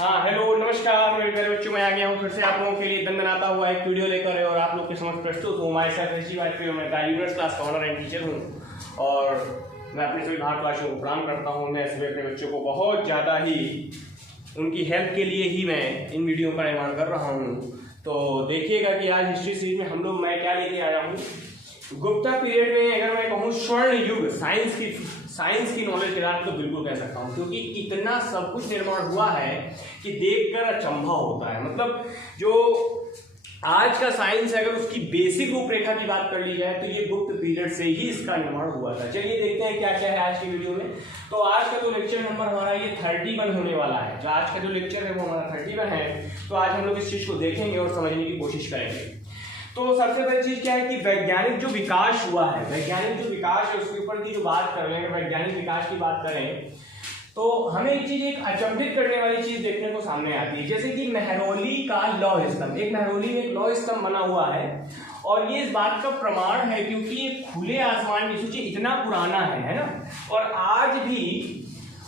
हाँ हेलो नमस्कार मेरे प्यारे बच्चों, मैं आ गया हूँ फिर से आप लोगों के लिए दंदनाता हुआ एक वीडियो लेकर और आप लोग के समक्ष प्रस्तुत हूँ। हमारे साथ ऋषि वाजपेयी, मैं यूनिवर्स क्लास का ऑनर एंड टीचर हूँ और मैं अपने सभी भारतवासियों को प्रणाम करता हूँ। मैं सभी अपने बच्चों को बहुत ज़्यादा ही उनकी हेल्प के लिए ही मैं इन वीडियो का निर्माण कर रहा हूँ। तो देखिएगा कि आज हिस्ट्री सीरीज में हम लोग मैं क्या लेके आया हूँ। गुप्ता पीरियड में अगर मैं कहूँ स्वर्ण युग साइंस की नॉलेज के साथ तो बिल्कुल कह सकता हूँ, क्योंकि इतना सब कुछ निर्माण हुआ है कि देखकर अचंभा होता है। मतलब जो आज का साइंस है, अगर उसकी बेसिक रूपरेखा की बात कर ली जाए तो ये गुप्त पीरियड से ही इसका निर्माण हुआ था। चलिए देखते हैं क्या क्या है आज की वीडियो में। तो आज का जो लेक्चर नंबर हमारा ये 31 होने वाला है। जो आज का जो लेक्चर है वो हमारा 31 है। तो आज हम लोग इस चीज को देखेंगे और समझने की कोशिश करेंगे। तो सबसे पहली चीज क्या है कि वैज्ञानिक जो विकास हुआ है, वैज्ञानिक जो विकास है उसके ऊपर की जो बात कर रहे हैं, वैज्ञानिक विकास की बात करें तो हमें एक चीज, एक अचंभित करने वाली चीज देखने को सामने आती है। जैसे कि मेहरौली का लौह स्तंभ, एक मेहरौली में एक लौह स्तंभ बना हुआ है और ये इस बात का प्रमाण है क्योंकि ये खुले आसमान में सोचिए इतना पुराना है ना, और आज भी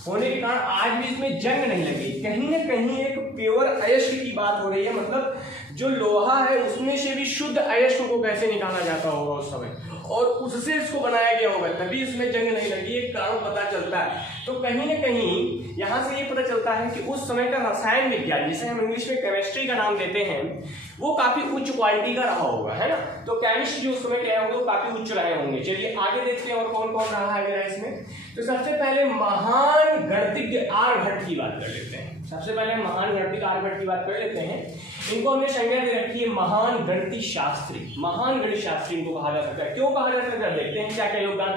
होने के कारण आज भी इसमें जंग नहीं लगी। कहीं ना कहीं एक प्योर अयस्क की बात हो रही है। मतलब जो लोहा है उसमें से भी शुद्ध अयस्क को कैसे निकाला जाता होगा उस समय, और उससे इसको बनाया गया होगा, तभी इसमें जंग नहीं लगी। एक कारण पता चलता है। तो कहीं ना कहीं यहाँ से ये पता चलता है कि उस समय का रसायन विज्ञान, जिसे हम इंग्लिश में केमिस्ट्री का नाम देते हैं, वो काफी उच्च क्वालिटी का रहा होगा, है ना। तो केमिस्ट जो उस समय के होंगे वो काफी उच्च रहे होंगे। चलिए आगे देखते हैं और कौन कौन रहा है इसमें। तो सबसे पहले महान गणितज्ञ आर्यभट्ट की बात कर लेते हैं। सबसे पहले महान गणितज्ञ आर्यभट्ट की बात कर लेते हैं। इनको हमने संज्ञा दे रखी है महान गणित शास्त्री। महान गणित शास्त्री इनको कहा जा सकता है। क्यों कहा जा सकता है, देखते हैं क्या क्या योगदान है।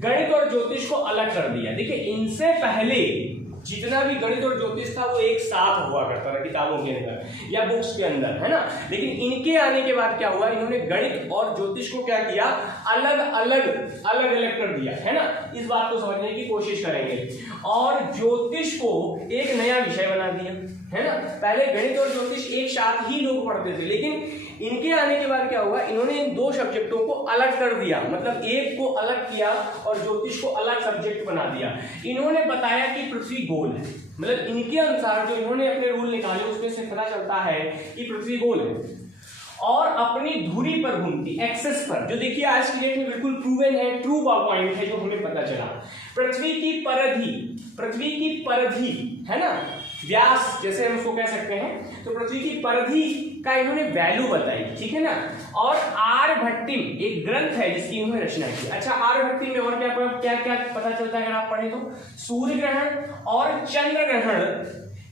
गणित और ज्योतिष को अलग कर दिया। देखिए इनसे पहले जितना भी गणित और ज्योतिष था वो एक साथ हुआ करता था किताबों के अंदर या बुक्स के अंदर, है ना। लेकिन इनके आने के बाद क्या हुआ, इन्होंने गणित और ज्योतिष को क्या किया, अलग अलग कर दिया, है ना। इस बात को समझने की कोशिश करेंगे और ज्योतिष को एक नया विषय बना दिया, है ना। पहले गणित और ज्योतिष एक साथ ही लोग पढ़ते थे, लेकिन इनके आने के बाद क्या हुआ, इन्होंने इन दो सब्जेक्टों को अलग कर दिया। मतलब एक को अलग किया और ज्योतिष को अलग सब्जेक्ट बना दिया। इन्होंने बताया कि पृथ्वी गोल है। मतलब इनके अनुसार जो इन्होंने अपने रूल निकाले उसमें से पता चलता है कि पृथ्वी गोल है और अपनी धुरी पर घूमती, एक्सेस पर, जो देखिए आज की डेट में बिल्कुल प्रूवन है, ट्रू पॉइंट है जो हमें पता चला। पृथ्वी की परिधि है ना, व्यास जैसे हम उसको कह सकते हैं। तो पृथ्वी की परिधि का इन्होंने वैल्यू बताई, ठीक है ना। और आर्यभट्टिम एक ग्रंथ है जिसकी इन्होंने रचना की। अच्छा, आर्यभट्टिम में और क्या क्या पता चलता है अगर आप पढ़े तो, सूर्य ग्रहण और चंद्र ग्रहण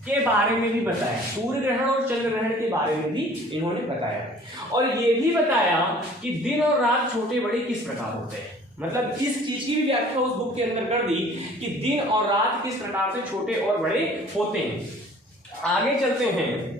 के बारे में भी बताया। सूर्य ग्रहण और चंद्र ग्रहण के बारे में भी इन्होंने बताया और ये भी बताया कि दिन और रात छोटे बड़े किस प्रकार होते हैं। मतलब इस चीज की भी व्याख्या उस बुक के अंदर कर दी कि दिन और रात किस प्रकार से छोटे और बड़े होते हैं। आगे चलते हैं।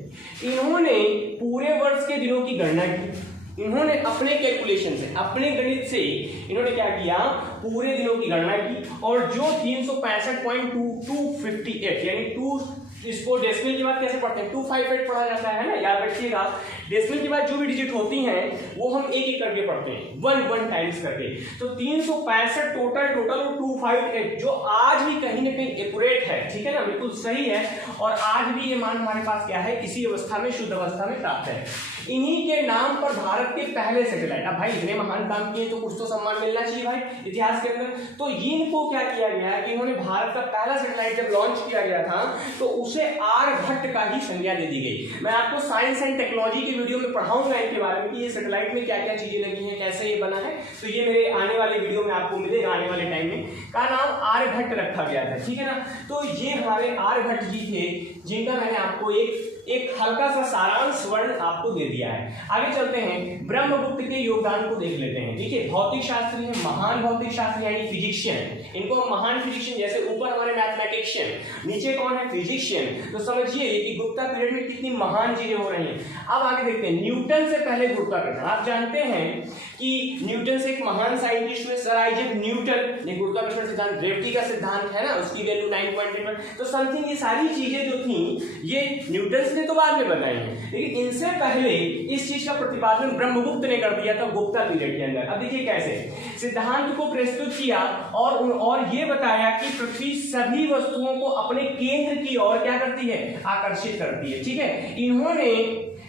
इन्होंने पूरे वर्ष के दिनों की गणना की। इन्होंने अपने कैलकुलेशन से, अपने गणित से इन्होंने क्या किया, पूरे दिनों की गणना की और जो 365.2258 यानी 2 इसको डेसिमल के बाद कैसे पढ़ते हैं, 258 पढ़ा जाता है ना, याद रखिएगा। डेसिमल के बाद जो भी डिजिट होती हैं वो हम एक एक करके पढ़ते हैं, 1 टाइम्स करके। तो 365 टोटल और 258 जो आज भी कहीं ना कहीं एक्यूरेट है, ठीक है ना, बिल्कुल सही है। और आज भी ये मान हमारे पास क्या है, इसी अवस्था में, शुद्ध अवस्था में प्राप्त है। इन्हीं के नाम पर भारत के पहले सैटेलाइट, अब भाई इतने महान काम किए तो कुछ तो सम्मान मिलना चाहिए भाई इतिहास के अंदर। तो इनको क्या किया गया है कि इन्होंने भारत का पहला सैटेलाइट जब लॉन्च किया गया था तो उसे आर्यभट्ट का ही संज्ञा दे दी गई। मैं आपको साइंस एंड टेक्नोलॉजी के वीडियो में पढ़ाऊंगा इनके बारे में कि ये सैटेलाइट में क्या क्या चीजें लगी हैं, कैसे ये बना है। तो ये मेरे आने वाले वीडियो में आपको मिलेगा, आने वाले टाइम में। का नाम आर्यभट्ट रखा गया था, ठीक है ना। तो ये हमारे आर्यभट्ट जी थे जिनका मैंने आपको एक हल्का सा सारांश वर्ण आपको दे दिया है। आगे चलते हैं, ब्रह्मगुप्त के योगदान को देख लेते हैं। देखिए भौतिक शास्त्री है, महान भौतिक शास्त्री यानी फिजिशियन। इनको हम महान फिजिशियन, जैसे ऊपर हमारे मैथमेटिशियन, नीचे कौन है, फिजिशियन। तो समझिए कि गुप्ता पीरियड में कितनी महान चीजें हो रही हैं। अब आगे देखते हैं, न्यूटन से पहले गुरुत्वाकर्षण। आप जानते हैं कि न्यूटन से एक महान साइंटिस्ट हुए, सर आइजैक न्यूटन ने गुरुत्वाकर्षण सिद्धांत, ग्रेविटी का सिद्धांत है ना, उसकी वैल्यू 9.8। तो समथिंग ये सारी चीजें जो थी ये न्यूटन थे तो बाद में बताएंगे, लेकिन इनसे पहले इस चीज का प्रतिपादन ब्रह्मगुप्त ने कर दिया था गुप्ता पीरियड के अंदर। अब देखिए कैसे सिद्धांत को प्रस्तुत किया और ये बताया कि पृथ्वी सभी वस्तुओं को अपने केंद्र की ओर क्या करती है, आकर्षित करती है। ठीक है,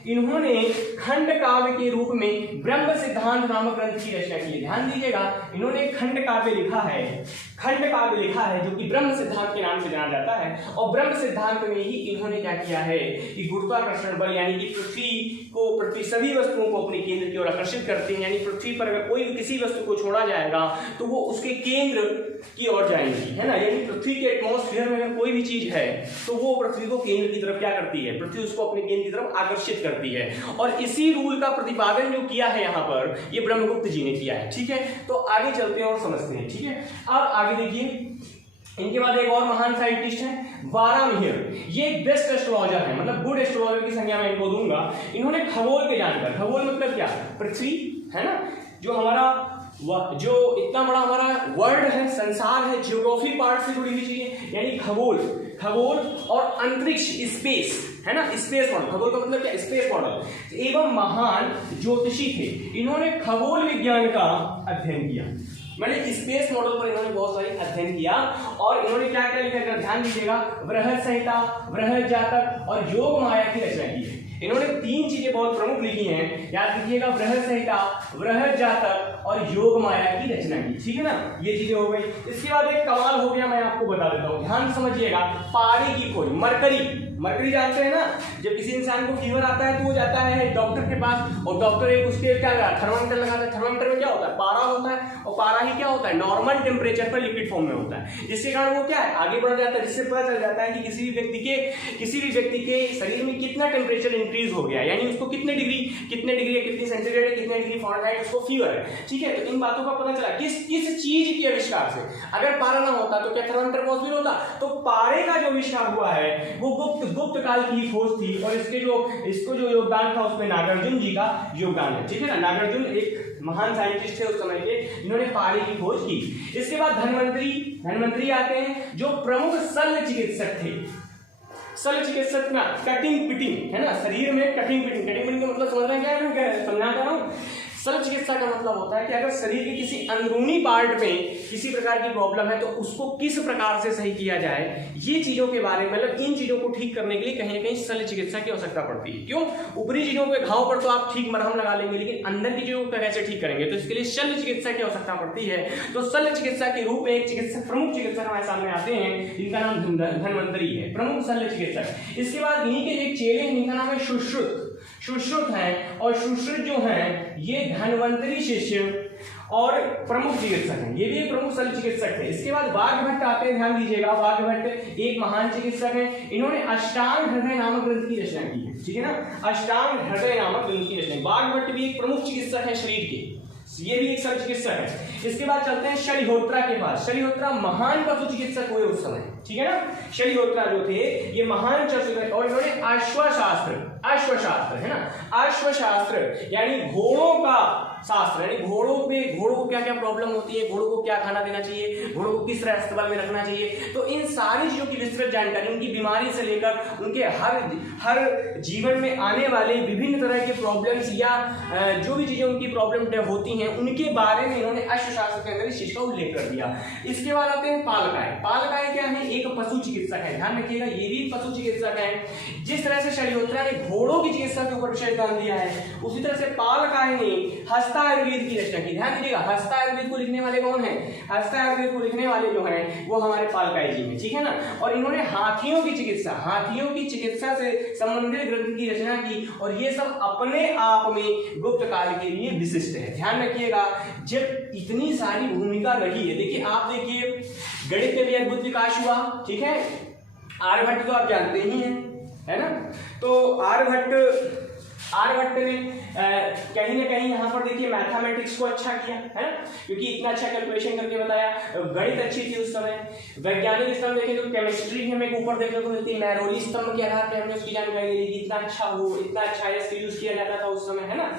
इन्होंने खंड काव्य के रूप में ब्रह्म सिद्धांत नामक ग्रंथ की रचना की है। ध्यान दीजिएगा, इन्होंने खंड काव्य लिखा है जो कि ब्रह्म सिद्धांत के नाम से जाना जाता है। और ब्रह्म सिद्धांत में ही इन्होंने क्या किया है कि गुरुत्वाकर्षण बल यानी कि पृथ्वी सभी वस्तुओं को अपने केंद्र की ओर आकर्षित करती है। यानी पृथ्वी पर अगर कोई किसी वस्तु को छोड़ा जाएगा तो वो उसके केंद्र की ओर जाएंगी, है ना। यानी पृथ्वी के एटमॉस्फेयर में अगर कोई भी चीज है तो वो पृथ्वी को केंद्र की तरफ क्या करती है, पृथ्वी उसको अपने केंद्र की तरफ आकर्षित करती है। और इसी रूल का प्रतिपादन जो किया है यहाँ पर ये ब्रह्मगुप्त जी ने किया है। ठीक है, तो आगे चलते हैं और समझते हैं। ठीक है, अब आगे देखिए, इनके बाद एक और महान साइंटिस्ट है वारामिहिर। ये एक बेस्ट एस्ट्रोलॉजर है, मतलब गुड एस्ट्रोलॉजर की संज्ञा मैं इनको दूंगा। इन्होंने खगोल के जानकर, खगोल मतलब क्या, पृथ्वी है ना, जो इतना बड़ा हमारा वर्ल्ड है, संसार है, जियोग्राफी पार्ट से जुड़ी हुई चीजें, यानी खगोल और अंतरिक्ष स्पेस, है ना, स्पेस मॉडल। खगोल का मतलब क्या, स्पेस मॉडल। एवं महान ज्योतिषी थे। इन्होंने खगोल विज्ञान का अध्ययन किया, मतलब स्पेस मॉडल पर इन्होंने बहुत सारी अध्ययन किया। और इन्होंने क्या क्या लिखा, ध्यान दीजिएगा, बृहद संहिता, बृहद जातक और योग माया की रचना की है। इन्होंने 3 चीजें बहुत प्रमुख लिखी हैं, याद रखिएगा, बृहद संहिता, बृहद जातक और योग माया की रचना की। ठीक है ना, ये चीजें हो गई। इसके बाद एक कमाल हो गया, मैं आपको बता देता हूँ, ध्यान समझिएगा। पारे की खोज, मरकरी जानते हैं ना, जब किसी इंसान को फीवर आता है तो वो जाता है डॉक्टर के पास और डॉक्टर एक उसके क्या थर्मामीटर लगाता है। थर्मामीटर में क्या होता है, पारा होता है, और पारा ही क्या होता है, नॉर्मल टेम्परेचर पर लिक्विड फॉर्म में होता है, जिसके कारण वो क्या है, आगे बढ़ जाता है, जिससे पता चल जाता है कि किसी भी व्यक्ति के शरीर में कितना टेम्परेचर इंक्रीज हो गया, यानी उसको कितने डिग्री है, कितनी सेंटीग्रेड है, कितने डिग्री फ़ारेनहाइट उसको फीवर है। ठीक है, तो इन बातों का पता चला किस चीज के आविष्कार से। अगर पारा ना होता तो क्या थर्मामीटर पॉसिबल होता। तो पारे का जो आविष्कार हुआ है वो गुप्त काल की खोज थी, और इसको जो योगदान था उसमें नागार्जुन जी का योगदान है। ठीक है ना, नागार्जुन एक महान साइंटिस्ट थे उस समय के, जिन्होंने पारे की खोज की। इसके बाद धन्वंतरी आते हैं, जो प्रमुख शल्य चिकित्सक थे। शल्य चिकित्सक ना, कटिंग पिटिंग, है ना, शरीर में कटिंग पिटिंग का मतलब समझ रहे हैं क्या है, मैं समझा रहा हूँ। शल्य चिकित्सा का मतलब होता है कि अगर शरीर के किसी अंदरूनी पार्ट में किसी प्रकार की प्रॉब्लम है तो उसको किस प्रकार से सही किया जाए, ये चीजों के बारे में, मतलब इन चीजों को ठीक करने के लिए कहीं ना कहीं शल्य चिकित्सा की आवश्यकता पड़ती है। क्यों, ऊपरी चीजों पे घाव पर तो आप ठीक मरहम लगा लेंगे, लेकिन अंदर की चीजों को कैसे ठीक करेंगे, तो इसके लिए शल्य चिकित्सा की आवश्यकता पड़ती है। तो शल्य चिकित्सा के रूप में एक प्रमुख चिकित्सक हमारे सामने आते हैं, जिनका नाम धन्वंतरी है, प्रमुख शल्य चिकित्सक। इसके बाद इन्हीं के एक चेले हैं, जिनका नाम है सुश्रुत हैं, और सुश्रुत जो हैं ये धन्वंतरी शिष्य और प्रमुख चिकित्सक हैं, ये भी एक प्रमुख शल्य चिकित्सक थे। इसके बाद वाग्भट्ट आते हैं, ध्यान दीजिएगा, वाग्भट्ट एक महान चिकित्सक हैं। इन्होंने अष्टांग हृदय नामक ग्रंथ की रचना की है। ठीक है ना, अष्टांग हृदय नामक ग्रंथ की रचना। वाग्भट्ट भी एक प्रमुख चिकित्सक है शरीर के, ये भी एक शल्य चिकित्सक है। इसके बाद चलते हैं शलिहोत्रा के पास। शलिहोत्रा महान पशु चिकित्सक हुए उस समय। ठीक है ना, शलिहोत्रा जो थे ये महान चिकित्सक, और इन्होंने अश्वशास्त्र है ना, अश्वशास्त्र यानी घोड़ों का शास्त्र, यानी घोड़ों को क्या क्या प्रॉब्लम होती है, घोड़ों को क्या खाना देना चाहिए, घोड़ों को किस तरह अस्पताल में रखना चाहिए, तो इन सारी चीजों की विस्तृत जानकारी, उनकी बीमारी से लेकर उनके हर जीवन में आने वाले विभिन्न तरह के प्रॉब्लम्स या जो भी चीजें उनकी प्रॉब्लम होती हैं उनके बारे में इन्होंने अश्वशास्त्र के अंदर इस चीज का उल्लेख कर दिया। इसके बाद आते हैं पालकाय क्या है, एक पशु चिकित्सक है, ध्यान रखिएगा, ये भी पशु चिकित्सक है। जिस तरह से शलिहोत्रा ने घोड़ों की चिकित्सा के ऊपर विशेष ध्यान दिया है, उसी तरह से पालकाय ने हस्ता आयुर्वेद की रचना की। ध्यान दीजिएगा, हस्ता आयुर्वेद को लिखने वाले कौन है, हस्ता आयुर्वेद को लिखने वाले जो हैं वो हमारे पालकाय जी हैं। ठीक है ना, और इन्होंने हाथियों की चिकित्सा से संबंधित ग्रंथ की रचना की, और ये सब अपने आप में गुप्त काल के लिए विशिष्ट है। ध्यान रखिएगा, जब इतनी सारी भूमिका रही है, देखिए आप देखिए गणित में भी अद्भुत विकास हुआ। ठीक है, आर्यभट्ट तो आप जानते ही हैं, है ना, तो आर्यभट्ट ने कहीं ना कहीं यहाँ पर देखिए मैथमेटिक्स को अच्छा किया है ना, क्योंकि इतना अच्छा कैलकुलेशन करके बताया। गणित अच्छी थी उस समय। वैज्ञानिक स्तंभ देखें तो केमिस्ट्री हमें ऊपर देखने को मिलती है, मैरोली स्तंभ के आधार पर हमने उसकी जानकारी ली, इतना अच्छा है, यूज किया जाता था उस समय, है ना।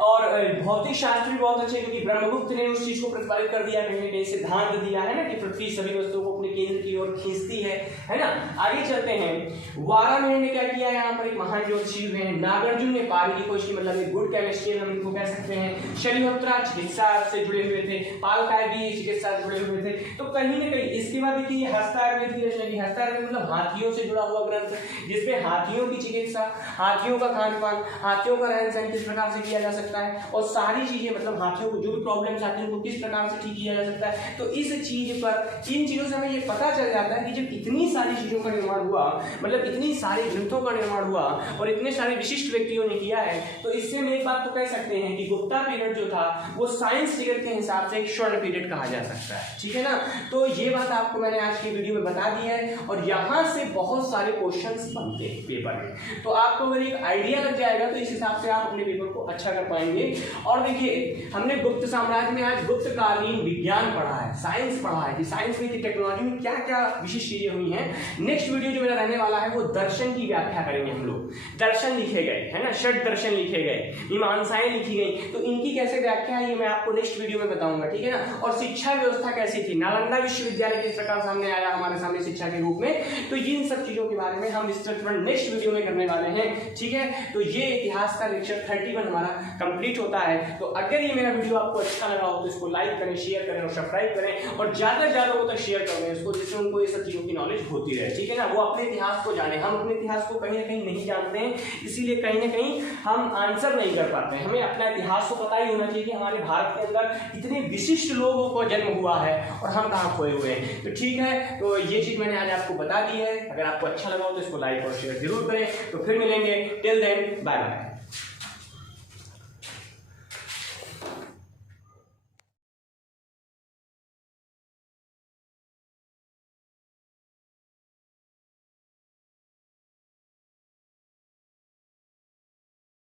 और भौतिक शास्त्र भी बहुत अच्छे, क्योंकि ब्रह्मगुप्त ने उस चीज को प्रतिपादित कर दिया, कहीं ना कहीं सिद्धांत दिया है ना कि पृथ्वी सभी वस्तुओं को अपने केंद्र की ओर खींचती है ना। आगे चलते हैं, वाराणसी ने क्या किया, यहाँ पर एक महान ज्योतिषी हुए हैं नागार्जुन ने पारी की खोज की, मतलब एक गुड केमिस्ट्री हम इनको कह सकते हैं। शलिहोत्रा चिकित्सा से जुड़े हुए थे, पालकाय भी चिकित्सा से जुड़े हुए थे। तो कहीं ना कहीं इसके बाद देखिए हस्तायुर्वेद की रचना की, हस्तायुर्वेद मतलब हाथियों से जुड़ा हुआ ग्रंथ, जिसमें हाथियों की चिकित्सा, हाथियों का खान पान, हाथियों का रहन सहन किस प्रकार से किया जा सकता है, और सारी चीजें मतलब हाथियों को जो भी प्रॉब्लम्स आती हैं उनको किस प्रकार से ठीक किया जा सकता है। तो इस चीज पर, इन चीजों से हमें ये पता चल जाता है कि जब इतनी सारी चीजों का निर्माण हुआ, मतलब इतनी सारे ग्रंथों का निर्माण हुआ और इतने सारे विशिष्ट व्यक्तियों ने किया है, तो इससे हम एक बात तो कह सकते हैं कि गुप्ता पीरियड जो था वो साइंस पीरियड के हिसाब से एक स्वर्ण पीरियड कहा जा सकता है, ठीक है ना। तो ये बात आपको मैंने आज की वीडियो में बता दी है, और यहाँ से बहुत सारे क्वेश्चंस बनते हैं पेपर में, तो आपको अगर एक आइडिया लग जाएगा तो इस हिसाब से आप अपने पेपर को अच्छा कर पाएंगे। और देखिए हमने गुप्त साम्राज्य में आज गुप्तकालीन विज्ञान पढ़ा है, साइंस पढ़ा है कि साइंस में टेक्नोलॉजी में क्या क्या विशिष्ट चीजें हुई हैं। नेक्स्ट वीडियो जो मेरा रहने वाला है वो दर्शन की व्याख्या करेंगे हम लोग। दर्शन लिखे गए है ना, षट दर्शन लिखे गए, मीमांसाएं लिखी गई, तो इनकी कैसे व्याख्या है ये मैं आपको नेक्स्ट वीडियो में बताऊंगा, ठीक है ना। और शिक्षा व्यवस्था कैसी थी, नालंदा विश्वविद्यालय किस प्रकार सामने आया हमारे सामने शिक्षा के रूप में, तो इन सब चीजों के बारे में हम विस्तृत नेक्स्ट वीडियो में करने वाले हैं, ठीक है। तो ये इतिहास का लेक्चर 31 हमारा कंप्लीट होता है। तो अगर ये मेरा वीडियो आपको अच्छा लगा हो तो इसको लाइक करें, शेयर करें और सब्सक्राइब करें, और ज्यादा से ज्यादा लोगों तक शेयर करें इसको, जिससे उनको ये सब चीजों की नॉलेज होती रहे, ठीक है ना। वो अपने इतिहास को जाने, हम अपने इतिहास को कहीं ना कहीं नहीं जानते हैं, इसीलिए कहीं ना कहीं हम आंसर नहीं कर पाते हैं। हमें अपना इतिहास को पता ही होना चाहिए कि हमारे भारत के अंदर इतने विशिष्ट लोगों को जन्म हुआ है और हम कहाँ खोए हुए हैं। तो ठीक है, तो ये चीज मैंने आज आपको बता दी है। अगर आपको अच्छा लगा हो तो इसको लाइक और शेयर जरूर करें। तो फिर मिलेंगे, टिल देन बाय बाय।